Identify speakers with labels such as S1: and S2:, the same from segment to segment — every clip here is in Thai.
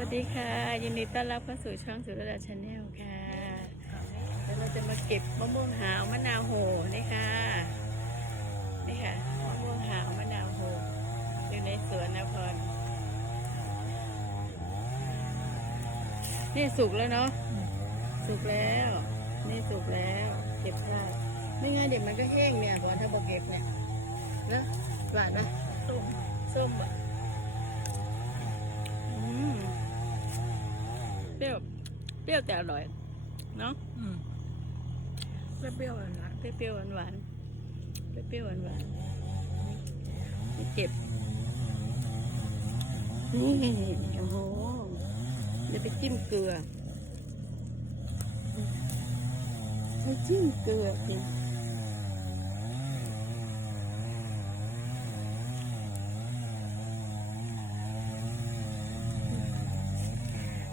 S1: วัสดีค่ะยินดีต้อนรับเข้าสู่ช่องสุรดาชาแนลค่ะแล้วเราจะมาเก็บมะม่วงหาวมะนาวโหนี่ค่ะนี่ค่ะมะม่วงหาวมะนาวโหอยู่ในสวนนะพรนี่สุกแล้วเนาะสุกแล้ว นี่สุกแล้ว เก็บได้ไม่งั้นเดี๋ยวมันก็แห้งเนี่ยพรถ้าบอเก็บเนี่ยนะหวานไหมส้มส้มอะ อืม เปรี้ยว เปรี้ยวแต่อร่อย เนาะ
S2: อืม
S1: เปรี้ยวหวานหวานเปรี้ยวหวานหวานเปรี้ยวหวานหวานนี่เก็บนี่โอ้โหเดี๋ยวไปจิ้มเกลือไปจิ้มเกลือสิ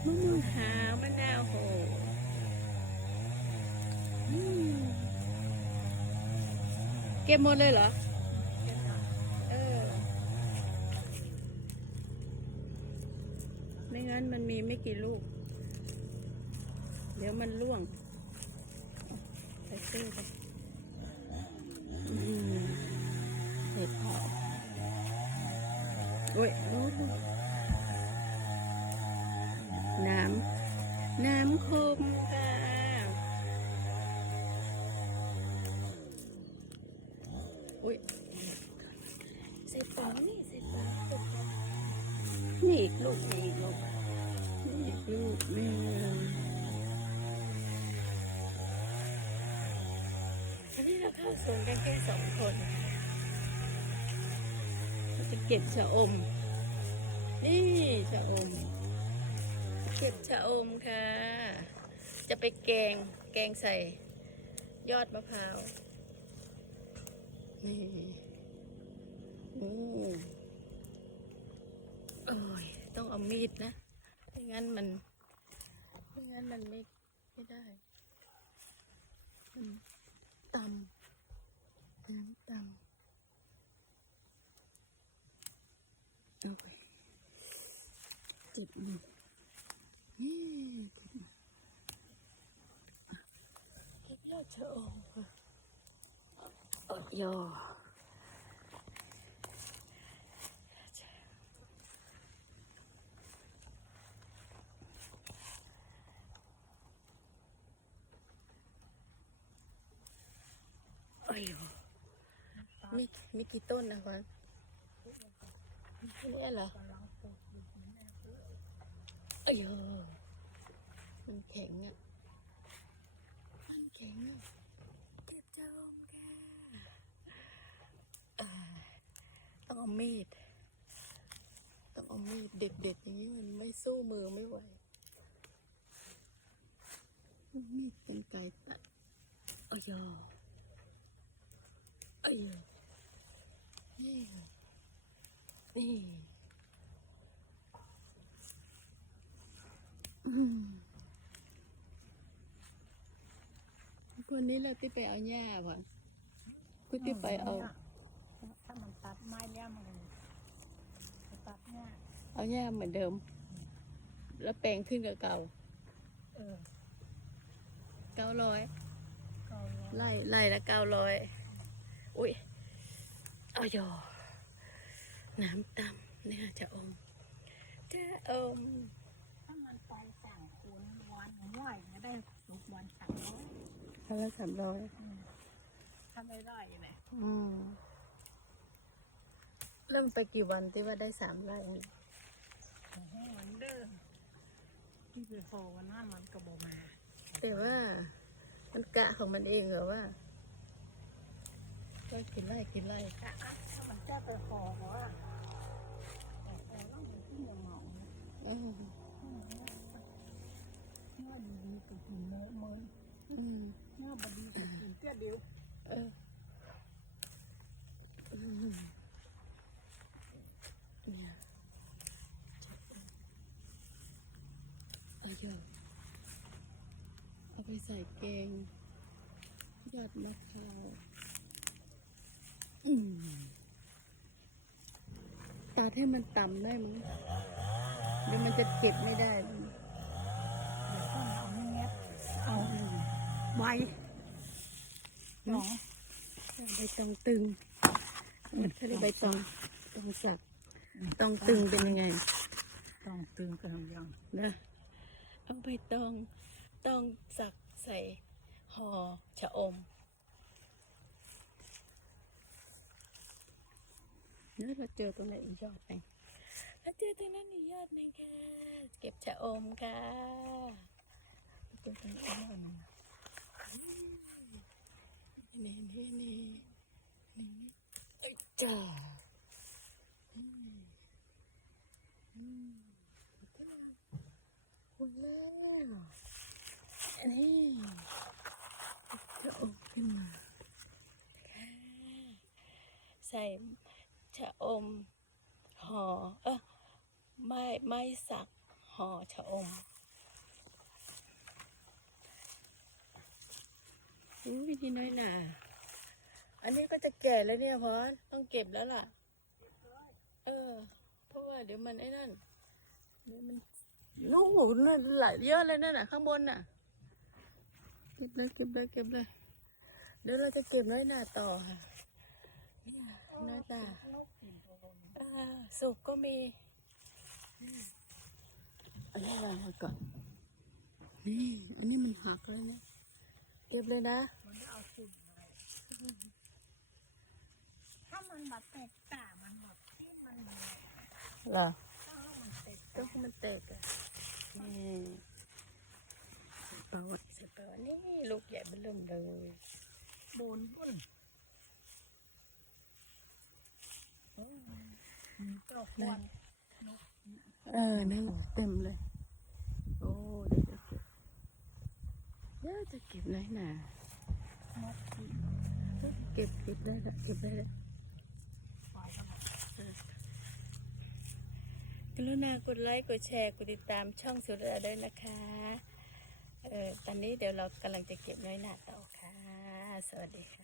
S1: มะม่วง หาวมะนาวโหเก็บหมดเลยเหรอ เออ ไม่งั้นมันมีไม่กี่ลูก เดี๋ยวมันร่วงใส่ตู้ไปเห็ดเผาโอ้ยโอ้ย น้ำน้ำคมค่ะอุ้ยใส่ปากนี่ใส่ปากนี่อีกลูกนี่อีกลูกนี่อีกลูกนี่อันนี้เราเข้าสวนกันแค่สองคนเราจะเก็บชะอม นี่ชะอม เก็บชะอมค่ะ จะไปแกงแกงใส่ยอดมะพร้าว นี่อืมโอ้ยต้องเอามีดนะ ไม่งั้นมัน ไม่งั้นมันไม่ไม่ได้ตำน้ำตำโอ้ยเจ็บมือ ชะอมค่ะอดยอโอ้ยมีมีกี่ต้นนะวันนี่เหรอ เอ้ยมันแข็งอะ มันแข็งอะเจ็บจะลมค่ะเอ่อต้อง เอามีด ต้องเอามีดเด็ดๆอย่างนี้มันไม่สู้มือไม่ไหว มีดเป็นไกรตัดเอ้ยเอ้ยนี่นี่คนนี้เราที่ไปเอาหญ้าพ่อนคุณที่ไปเอา
S2: ตัดไม้แล้วมันจะตัดเนี่ย
S1: เอาหญ้าเหมือนเดิม แล้วแปลงขึ้นกับเก่า
S2: เออ
S1: เก้าร้อย
S2: เก็
S1: ไล่ไล่ละเก้าร้อยอุ้ยเอายอน้ำตำเนี่ยจะอม จะอม
S2: ถ้ามันไปสั่งคูณวันไหวจะได้สุกวันสั่งร้อย
S1: ครั้งละสามร้อย
S2: ถ้าไม่ได้ไหน
S1: อืม เริ่มไปกี่วันที่ว่าได้สามไร่
S2: โอ้โหมันเด้อที่ไปโฟวันนั้นมันก็บอกมา
S1: แต่ว่ามันกะของมันเองเหรอว่าก็กินไร่กินไร่
S2: ถ้าถ้ามันจะไปโฟว่าแต่แต่ว่ามันที่ยังเมา
S1: อืม
S2: เมื่อดีๆก็กินเนื้อมือ
S1: อืม
S2: เมื่อบดีก็กินเตี้ยเดียว
S1: เอออืมเนี่ยเอาเยอะเอา ไปใส่แกงยอดมะพร้าวอืมตัดให้มันต่ำได้มั้งเดี๋ยวมันจะเก็บไม่ได้
S2: เดี๋ยวต้องเอาแง่เอาไว้หนอง
S1: ใบตองตึงมันเขาเรียกใบตองตองสักตองตึงเป็นยังไง
S2: ต้องตึงกันยัง
S1: นะเอาใบตองตองสัก ใส่ห่อชะอมนี่เราเจอตรงไหนอีกยอดหนึ่งเราเจอตรงนั้นอีกยอดหนึ่งค่ะเก็บชะอมค่ะเจอตรงนี้อีกยอดหนึ่งนี่นี่นี่นี่เจ้าอืมอืมขึ้นมา คุณแม่อันนี้จะอมขึ้นมาค่ะ ใส่ชะอมห่อเออไม่ไม่สักห่อชะอมอู้วิธีน้อยหนาอันนี้ก็จะแก่แล้วเนี่ยพอนต้องเก็บแล้วล่ะ เออ เพราะว่าเดี๋ยวมันไอ้นั่นเดี๋ยวมันลูกนั่นหลายเยอะเลยนั่นน่ะ ข้างบนน่ะ เก็บเลยเก็บเลยเก็บเลย เดี๋ยวเราจะเก็บน้อยหนาต่อค่ะ นี่ยน้อยหนาอ่าสุกก็มีอืมอันนี้วางไว้ก่อนนี่อันนี้มันหักเลยนะเก็บเลยนะ
S2: มันเอาฝุ่นอะไรถ้ามันแบบแตกต่างมันแบบที่มัน
S1: เหรอ
S2: ถ้ามันแตก
S1: ก็คือมันแตกอะนี่ใส่ปลาวัดใส่ปลาวัดนี่ลูกใหญ่เบิ่มเริ่มเลย
S2: โบนบุ่นมันก็ควัน
S1: เออนั่นเต็มเลย โอ้เดี๋ยวจะเก็บเดี๋ยวจะเก็บน้อยหนาเก็บเก็บได้ละเก็บได้ละ
S2: ปล่อยแล้ว
S1: กรุณากดไลค์กดแชร์กดติดตามช่องสุดาด้วยนะคะเออตอนนี้เดี๋ยวเรากำลังจะเก็บน้อยหนาต่อค่ะ สวัสดีค่ะ